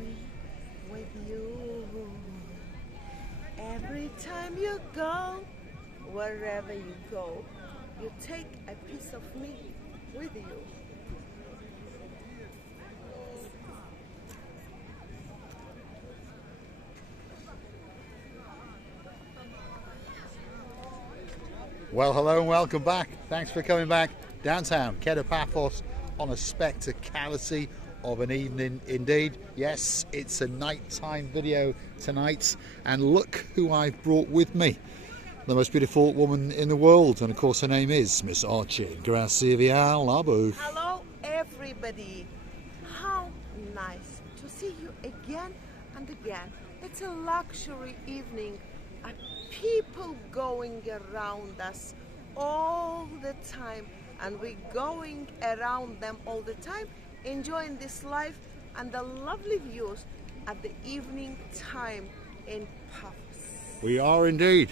me with you. Every time you go, wherever you go, you take a piece of me with you. Well, hello and welcome back. Thanks for coming back. Downtown Paphos on a spectacality of an evening indeed. Yes, it's a nighttime video tonight, and look who I've brought with me. The most beautiful woman in the world, and of course her name is Miss Archie. Grazie Labo. Hello everybody. How nice to see you again and again. It's a luxury evening. People going around us all the time, and we're going around them all the time, enjoying this life and the lovely views at the evening time in Paphos. We are indeed.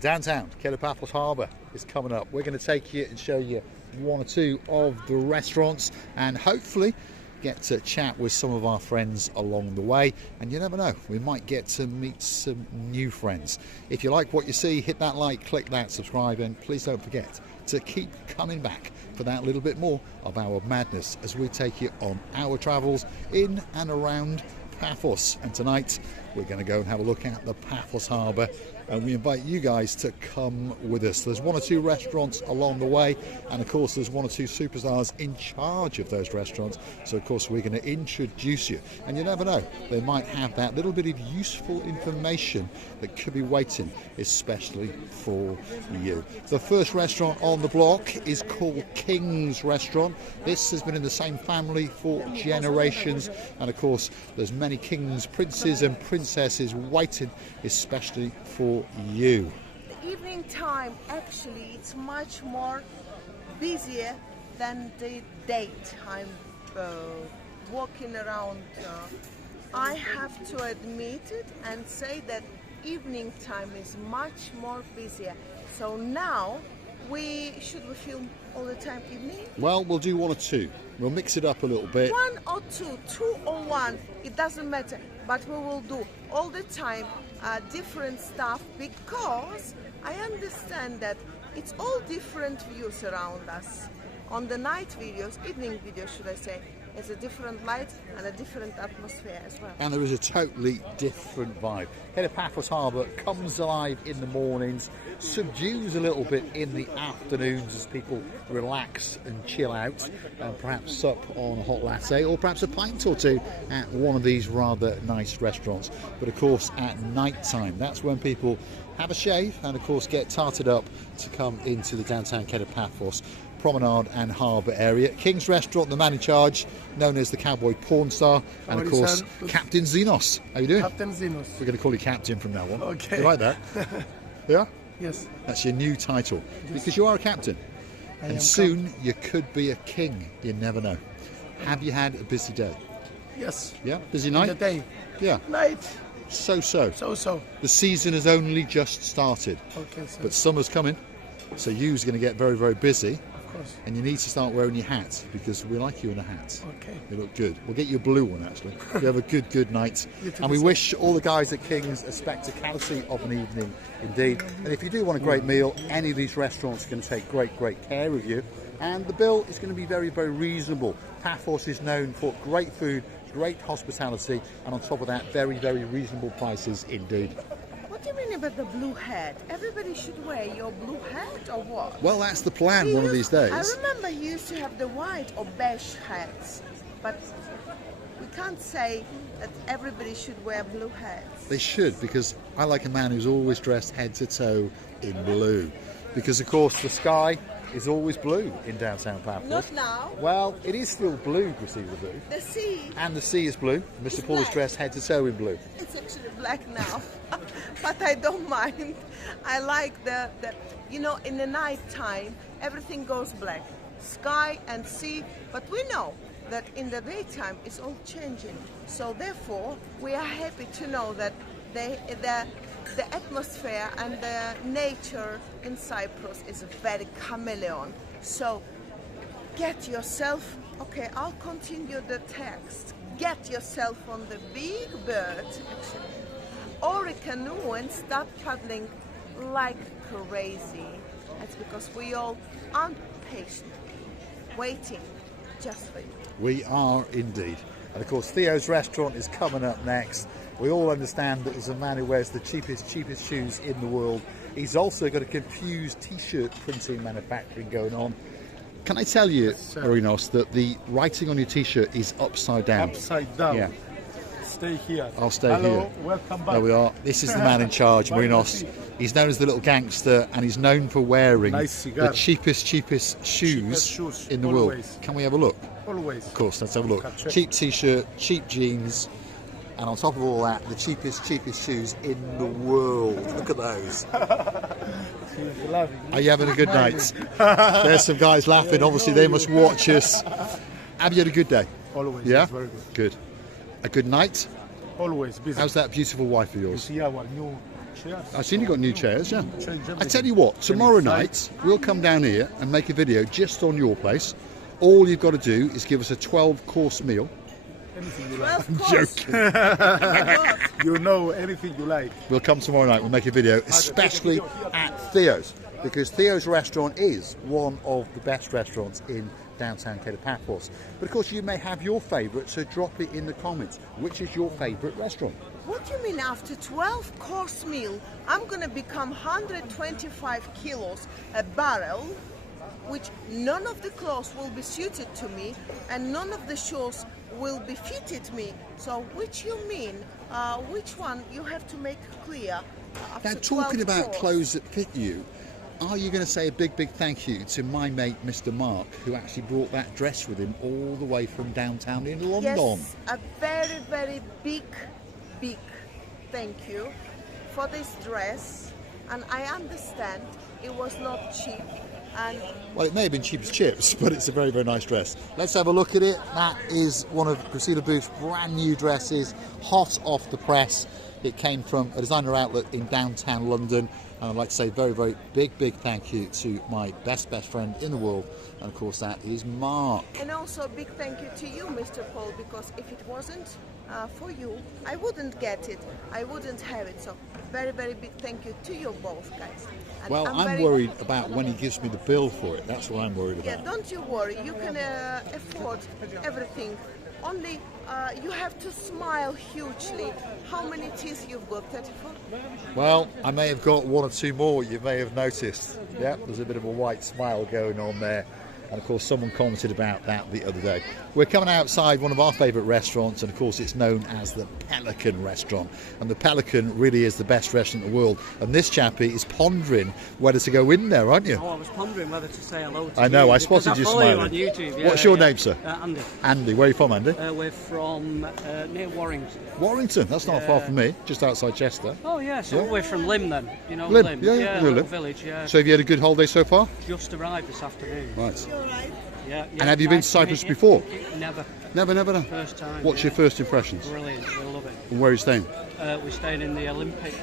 Downtown Paphos Harbour is coming up. We're going to take you and show you one or two of the restaurants, and hopefully get to chat with some of our friends along the way, and you never know, we might get to meet some new friends. If you like what you see, hit that like, click that subscribe, and please don't forget to keep coming back for that little bit more of our madness as we take you on our travels in and around Paphos. And tonight we're going to go and have a look at the Paphos Harbour, and we invite you guys to come with us. There's one or two restaurants along the way, and of course there's one or two superstars in charge of those restaurants, so of course we're going to introduce you, and you never know, they might have that little bit of useful information that could be waiting especially for you. The first restaurant on the block is called King's Restaurant. This has been in the same family for generations, and of course there's many kings, princes and princesses waiting especially for you. The evening time, actually, it's much more busier than the daytime walking around. I have to admit it and say that evening time is much more busier. So now we film all the time evening? Well, we'll do one or two. We'll mix it up a little bit. One or two, two or one, it doesn't matter. But we will do all the time different stuff, because I understand that it's all different views around us. On the night videos, evening videos should I say, it's a different light and a different atmosphere as well. And there is a totally different vibe. Paphos Harbour comes alive in the mornings, subdues a little bit in the afternoons as people relax and chill out, and perhaps sup on a hot latte or perhaps a pint or two at one of these rather nice restaurants. But of course at night time, that's when people have a shave and of course get tarted up to come into the downtown Paphos Promenade and Harbour area. King's Restaurant, the man in charge, known as the cowboy porn star, and of course Captain Xenos. How you doing? Captain Xenos. We're going to call you Captain from now on. Okay. You like that? Yeah? Yes. That's your new title, because you are a captain, and soon you could be a king. You never know. Have you had a busy day? Yes. Yeah? Busy night? The day. Yeah. Night. So-so. So-so. The season has only just started. Okay, so. But summer's coming, so you're going to get very, very busy. Of course. And you need to start wearing your hat, because we like you in a hat. Okay. You look good. We'll get you a blue one, actually. You have a good night. And we wish all the guys at King's a spectacality of an evening indeed. And if you do want a great meal, any of these restaurants are going to take great care of you. And the bill is going to be very, very reasonable. Paphos is known for great food, great hospitality, and on top of that, very, very reasonable prices indeed. What do you mean about the blue hat? Everybody should wear your blue hat or what? Well, that's the plan one of these days. I remember you used to have the white or beige hats, but we can't say that everybody should wear blue hats. They should, because I like a man who's always dressed head to toe in blue. Because, of course, the sky is always blue in downtown Paphos. Not now. Well, it is still blue, Gracie Labo. The sea. And the sea is blue. Mr. Paul is dressed head to toe in blue. It's actually black now, but I don't mind. I like the in the night time, everything goes black. Sky and sea, but we know that in the daytime it's all changing. So therefore, we are happy to know that the atmosphere and the nature in Cyprus is very chameleon. So get yourself, okay, I'll continue the text. get yourself on the big bird, actually, or a canoe and start paddling like crazy. That's because we all impatiently waiting just for you. We are indeed. And of course, Theo's restaurant is coming up next. We all understand that there's a man who wears the cheapest shoes in the world. He's also got a confused t-shirt printing manufacturing going on. Can I tell you, Marinos, that the writing on your t-shirt is upside down? Upside down. Yeah. Stay here. I'll stay Hello, here. welcome back. There we are. This is the man in charge, Marinos. He's known as the little gangster, and he's known for wearing the cheapest shoes in the world. Can we have a look? Always. Of course, let's have a look. Cheap t-shirt, cheap jeans, and on top of all that, the cheapest shoes in the world. Look at those. Are you having a good night? There's some guys laughing. Obviously, they must watch us. Have you had a good day? Always. Yeah? Very good. Good. A good night? Always busy. How's that beautiful wife of yours? See our new chairs. I've seen you got new chairs, yeah. Change everything. I tell you what, tomorrow night we'll come down here and make a video just on your place. All you've got to do is give us a 12-course meal. Anything you like. I'm joking. You know, anything you like. We'll come tomorrow night, we'll make a video, especially at Theo's, because Theo's restaurant is one of the best restaurants in downtown Paphos. But of course you may have your favourite, so drop it in the comments. Which is your favourite restaurant? What do you mean after 12-course meal, I'm going to become 125 kilos a barrel, which none of the clothes will be suited to me and none of the shoes will be fitted me. So which you mean? Which one you have to make clear? Now, talking about clothes that fit you, are you going to say a big thank you to my mate Mr. Mark, who actually brought that dress with him all the way from downtown in London? Yes, a very big thank you for this dress, and I understand it was not cheap. And well, it may have been cheap as chips, but it's a very nice dress. Let's have a look at it. That is one of Priscilla Booth's brand new dresses, hot off the press. It came from a designer outlet in downtown London, and I'd like to say very big thank you to my best friend in the world, and of course that is Mark. And also a big thank you to you, Mr. Paul, because if it wasn't for you, I wouldn't get it, I wouldn't have it. So very big thank you to you both, guys. And well, I'm worried about when he gives me the bill for it. That's what I'm worried about. Yeah, don't you worry, you can afford everything. Only you have to smile hugely. How many teeth you've got? 34? Well, I may have got one or two more, you may have noticed. Yeah, there's a bit of a white smile going on there. And of course someone commented about that the other day. We're coming outside one of our favourite restaurants, and of course it's known as the Pelican restaurant, and the Pelican really is the best restaurant in the world, and this chappie is pondering whether to go in there, aren't you? Oh, I was pondering whether to say hello to I know, you, I spotted you smiling. on YouTube. Yeah, what's your name, sir? Andy. Andy, where are you from, Andy? We're from near Warrington. Warrington, that's not far from me, just outside Chester. Oh yeah, so we're from Lim then, you know Lim, Lim? yeah, little Lim. village, yeah. So have you had a good holiday so far? Just arrived this afternoon. Right. Yeah, And have you been to Cyprus before? Never. Never, no. First time. What's your first impressions? Brilliant, we love it. And where are you staying? We're staying in the Olympic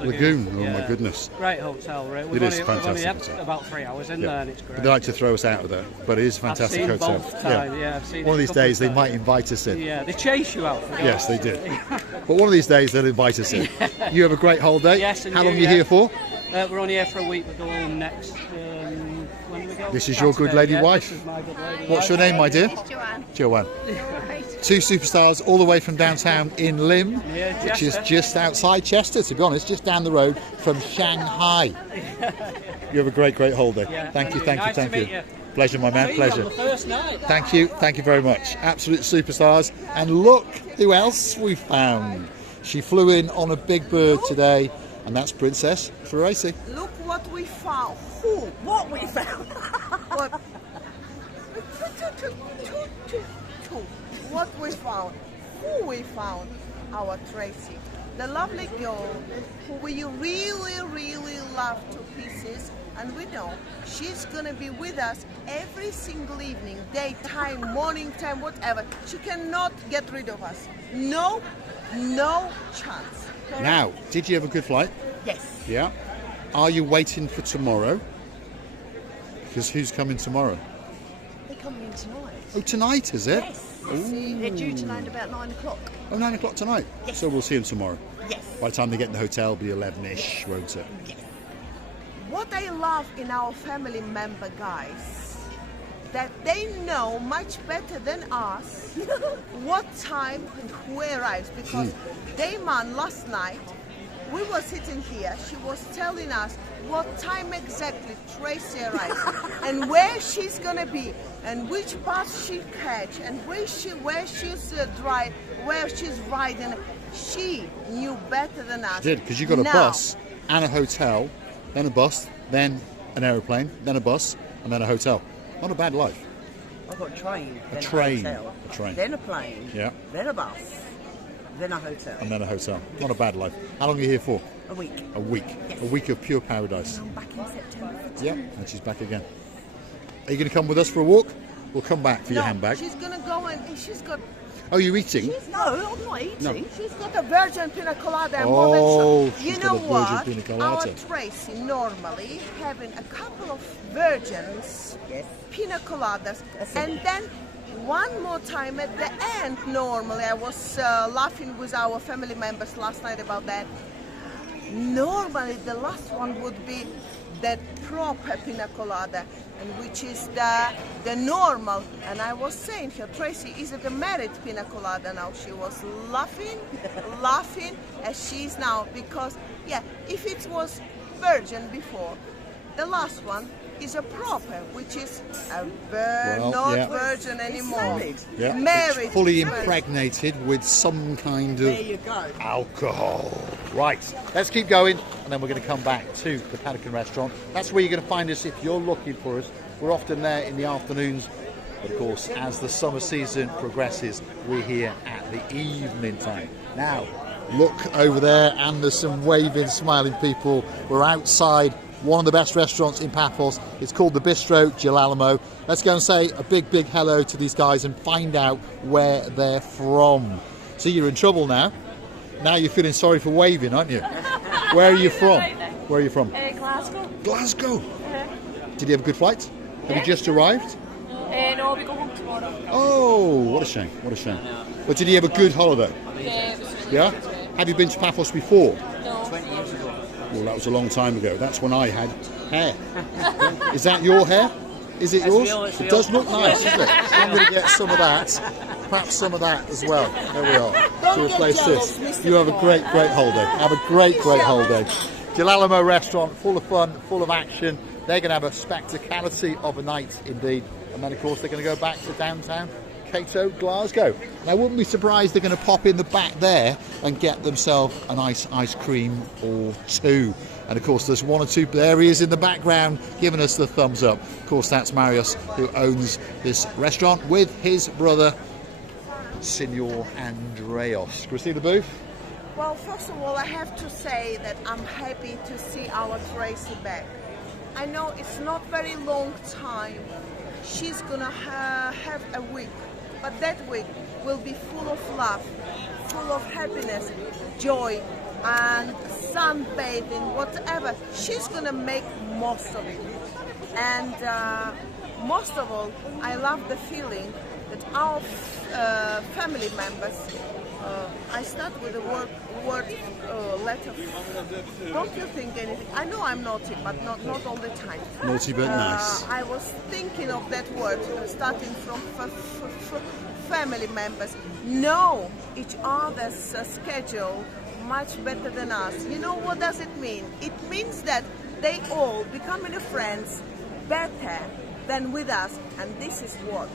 Lagoon. Oh yeah. my goodness. Great hotel, right? It is fantastic We've only hotel. had about 3 hours in there and it's great. They like to throw us out of there, but it is a fantastic I've seen hotel. both times, yeah, I've seen One of it these a couple days they of might times. invite us in. Yeah, they chase you out. Yes, they do. But one of these days they'll invite us in. You have a great holiday. Yes, and how long are you, you here for? We're only here for a week. We go home next. When do we go? This is your good lady yeah, wife. This is my good lady What's your name, my dear? Joanne. Two superstars all the way from downtown in Lim, Yeah, which is just outside Chester, to be honest, just down the road from Shanghai. You have a great holiday. Yeah, thank you. nice to meet you. Pleasure, my man, pleasure. On the first night. Thank you very much. Absolute superstars. And look who else we found. She flew in on a big bird today, and that's Princess Tracy. Look what we found. What we found? What? What we found? Who we found? Our Tracy, the lovely girl who we really love to pieces, and we know she's gonna be with us every single evening, daytime, morning time, whatever. She cannot get rid of us. No chance. Now, did you have a good flight? Yes. Yeah. Are you waiting for tomorrow? Because who's coming tomorrow? They're coming in tonight. Oh, tonight is it? Yes. See? They're due to land about 9 o'clock. Oh, 9 o'clock tonight. Yes. So we'll see them tomorrow. Yes. By the time they get in the hotel, it'll be 11ish, won't it? Yes. What I love in our family member guys, that they know much better than us what time and who arrives. Because Damon last night, we were sitting here, she was telling us what time exactly Tracy arrives and where she's gonna be and which bus she catch and where she's riding. She knew better than us. Did, because you got a bus and a hotel, then a bus, then an aeroplane, then a bus, and then a hotel. Not a bad life. I've got a train, then train, hotel, a train. then a plane, Yeah. then a bus, then a hotel. And then a hotel. Not a bad life. How long are you here for? A week. A week. Yes. A week of pure paradise. I'm back in September for 2. Yep, and she's back again. Are you going to come with us for a walk? We'll come back for your handbag. She's gonna go and she's got. Oh, you're eating? No, I'm not eating. No. She's got a virgin pina colada and Oh, more than she's you got know a virgin what? pina colada. Our Tracy normally having a couple of virgins Yes. pina coladas, That's and it. then one more time at the end. Normally, I was laughing with our family members last night about that. Normally, the last one would be that proper pina colada, and which is the normal. And I was saying to her, Tracy, is it a married pina colada now? She was laughing, laughing as she is now, because yeah, if it was virgin before, the last one is a proper, which is not virgin anymore. married. Yeah. Married. It's fully Married. impregnated with some kind There of you go. alcohol. Right, let's keep going, and then we're going to come back to the Pelican restaurant. That's where you're going to find us if you're looking for us. We're often there in the afternoons. But of course, as the summer season progresses, we're here at the evening time. Now, look over there, and there's some waving, smiling people. We're outside one of the best restaurants in Paphos. It's called the Bistro Galal. Let's go and say a big, big hello to these guys and find out where they're from. See, you're in trouble now. Now you're feeling sorry for waving, aren't you? Where are you from? Where are you from? Glasgow. Glasgow. Did you have a good flight? Have you just arrived? No, we go home tomorrow. Oh, what a shame, what a shame. But did you have a good holiday? Yeah, it was really Yeah? good, Have you been to Paphos before? No. Well, that was a long time ago. That's when I had hair. Is that your hair? Is it yours? It does look nice, doesn't it? I'm going to get some of that. Perhaps some of that as well. There we are. To replace this. You have a great, great holiday. Have a great, great holiday. Galal restaurant, full of fun, full of action. They're going to have a spectacularity of a night indeed. And then, of course, they're going to go back to downtown Cato, Glasgow. And I wouldn't be surprised they're going to pop in the back there and get themselves a nice ice cream or two. And of course, there's one or two areas in the background giving us the thumbs up. Of course, that's Marius, who owns this restaurant with his brother, Signor Andreas. Can we see the booth? Well, first of all, I have to say that I'm happy to see our Tracy back. I know it's not very long time. She's gonna have a week, but that week will be full of love, full of happiness, joy, and sunbathing, whatever. She's gonna make most of it. And most of all, I love the feeling that our family members, I start with the word letter. Don't you think anything? I know I'm naughty, but not all the time. Naughty but nice. I was thinking of that word, starting from family members. Know each other's schedule much better than us. You know what does it mean? It means that they all becoming friends better than with us, and this is what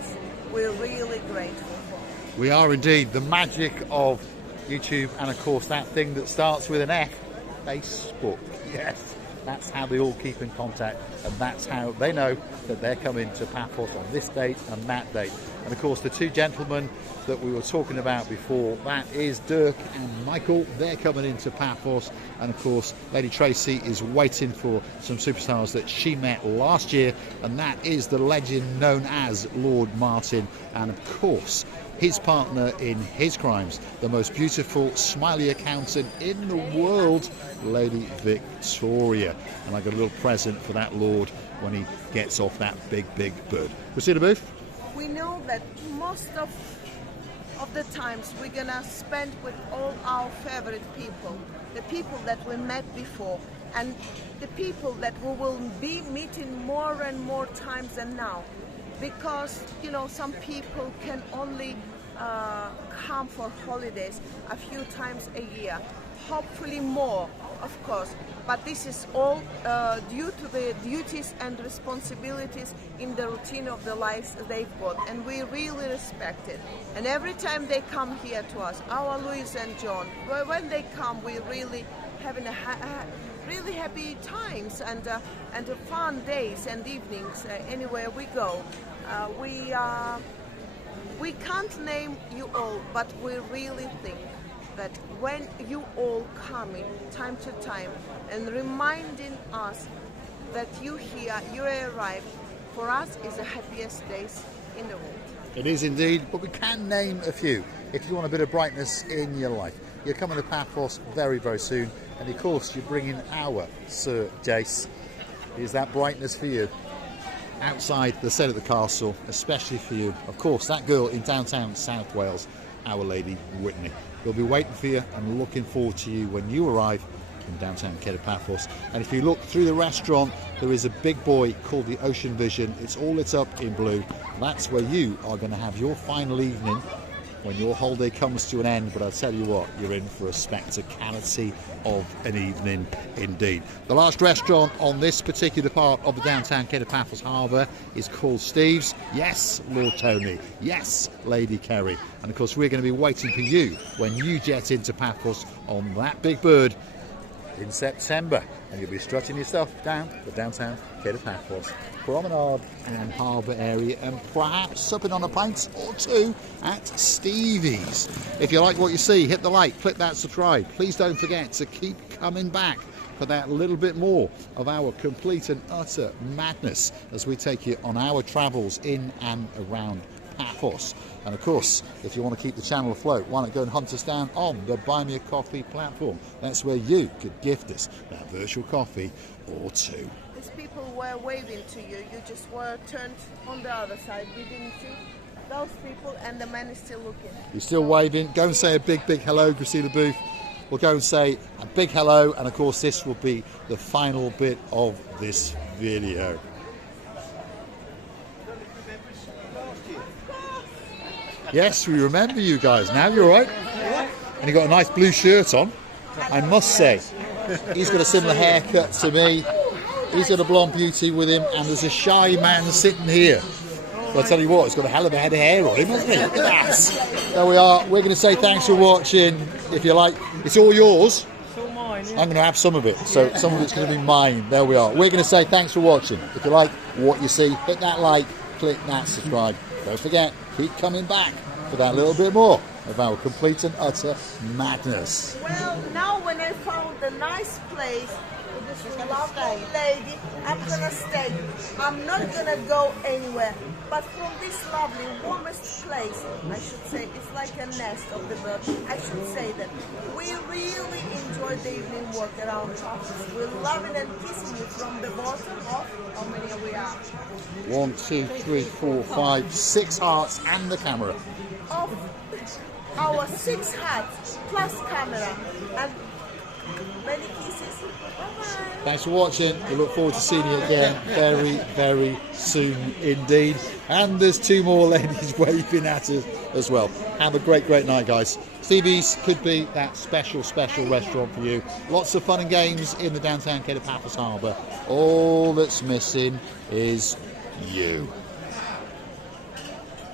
we're really grateful for. We are indeed. The magic of YouTube, and of course that thing that starts with an F, Facebook. Yes, that's how they all keep in contact, and that's how they know that they're coming to Paphos on this date and that date. And of course the two gentlemen that we were talking about before, that is Dirk and Michael. They're coming into Paphos, and of course Lady Tracy is waiting for some superstars that she met last year, and that is the legend known as Lord Martin, and of course his partner in his crimes, the most beautiful, smiley accountant in the world, Lady Victoria. And I got a little present for that lord when he gets off that big, big bird. We see the booth? We know that most of of the times we're gonna spend with all our favorite people, the people that we met before, and the people that we will be meeting more and more times than now. Because, you know, some people can only come for holidays a few times a year, hopefully more, of course, but this is all due to the duties and responsibilities in the routine of the lives they've got, and we really respect it. And every time they come here to us, our Louis and John, when they come, we really having really happy times and fun days and evenings anywhere we go. We can't name you all, but we really think that when you all coming time to time and reminding us that you here, you arrived, for us is the happiest days in the world. It is indeed, but we can name a few. If you want a bit of brightness in your life, you're coming to Paphos very, very soon, and of course you're bringing our Sir Jace. Is that brightness for you? Outside the sale of the castle, especially for you. Of course, that girl in downtown South Wales, Our Lady Whitney. We'll be waiting for you and looking forward to you when you arrive in downtown Paphos. And if you look through the restaurant, there is a big boy called the Ocean Vision. It's all lit up in blue. That's where you are going to have your final evening when your holiday comes to an end. But I'll tell you what, you're in for a spectacality of an evening indeed. The last restaurant on this particular part of the downtown Paphos Harbour is called Steve's. Yes, Lord Tony. Yes, Lady Kerry. And of course we're going to be waiting for you when you jet into Paphos on that big bird in September, and you'll be strutting yourself down the downtown Paphos promenade and harbour area, and perhaps supping on a pint or two at Stevie's. If you like what you see, hit the like, click that subscribe. Please don't forget to keep coming back for that little bit more of our complete and utter madness as we take you on our travels in and around Paphos. And of course, if you want to keep the channel afloat, why not go and hunt us down on the Buy Me a Coffee platform? That's where you could gift us that virtual coffee or two. These people were waving to you, you just were turned on the other side. You didn't see those people, and the man is still looking. You're still waving. Go and say a big, big hello, Christina Booth. We'll go and say a big hello, and of course this will be the final bit of this video. Yes, we remember you guys now, you're right. And you've got a nice blue shirt on. I must say, he's got a similar haircut to me. He's got a blonde beauty with him, and there's a shy man sitting here. But I'll tell you what, he's got a hell of a head of hair on him, hasn't he? Look at that. There we are. We're going to say thanks for watching. If you like, it's all yours. It's all mine, yeah. I'm going to have some of it, so some of it's going to be mine. There we are. We're going to say thanks for watching. If you like what you see, hit that like, click that subscribe. Don't forget, keep coming back for that little bit more of our complete and utter madness. Well, now when I found a nice place with this lovely lady, I'm gonna stay. I'm not gonna go anywhere. But from this lovely, warmest place, I should say, it's like a nest of the bird. I should say that we really enjoyed the evening walk around Paphos. We're loving and kissing you from the bottom of how many we are. 1, 2, 3, 4, 5, 6 hearts and the camera. Of our 6 hats plus camera and many kisses. Bye-bye. Thanks for watching. We look forward to seeing you again very, very soon indeed. And there's 2 more ladies waving at us as well. Have a great, great night, guys. Stevie's could be that special, special restaurant for you. Lots of fun and games in the downtown Paphos Harbour. All that's missing is you.